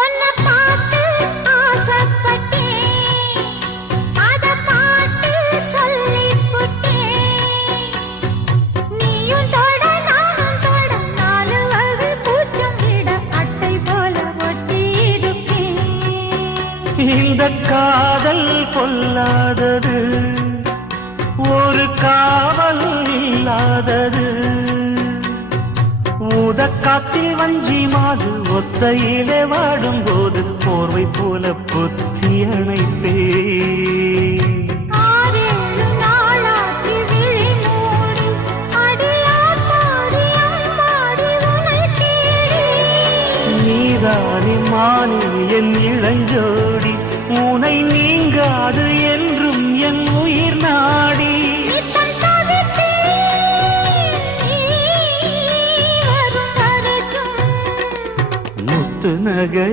உன்னை பார்த்து ஆசைப்பட்டேன், அத பாட்டு சொல்லிப் புட்டேன். நீயும் தொட நானும் தொட, நாலு வகை கூச்சம் விட அட்டை போல ஒட்டி இருப்பேன். இந்த காதல் பொல்லாதது, ஒரு காவல் இல்லாதது. ஊதக்காத்தில் வஞ்சி மாது ஒத்தையிலே வாடும் போது போர்வை போல பொத்தி அணைப்பே. ஆறேழு நாளாகி விழி மூடி, அடியாத்தாடி அம்மாடி உனை தேடி. நீதானே மானே என் இளஞ்சோடி, உனை நீங்காது என்றும் என் உயிர் நாடி. நித்தம் தவித்தேன், நீ வரும் வரைக்கும். முத்து நகை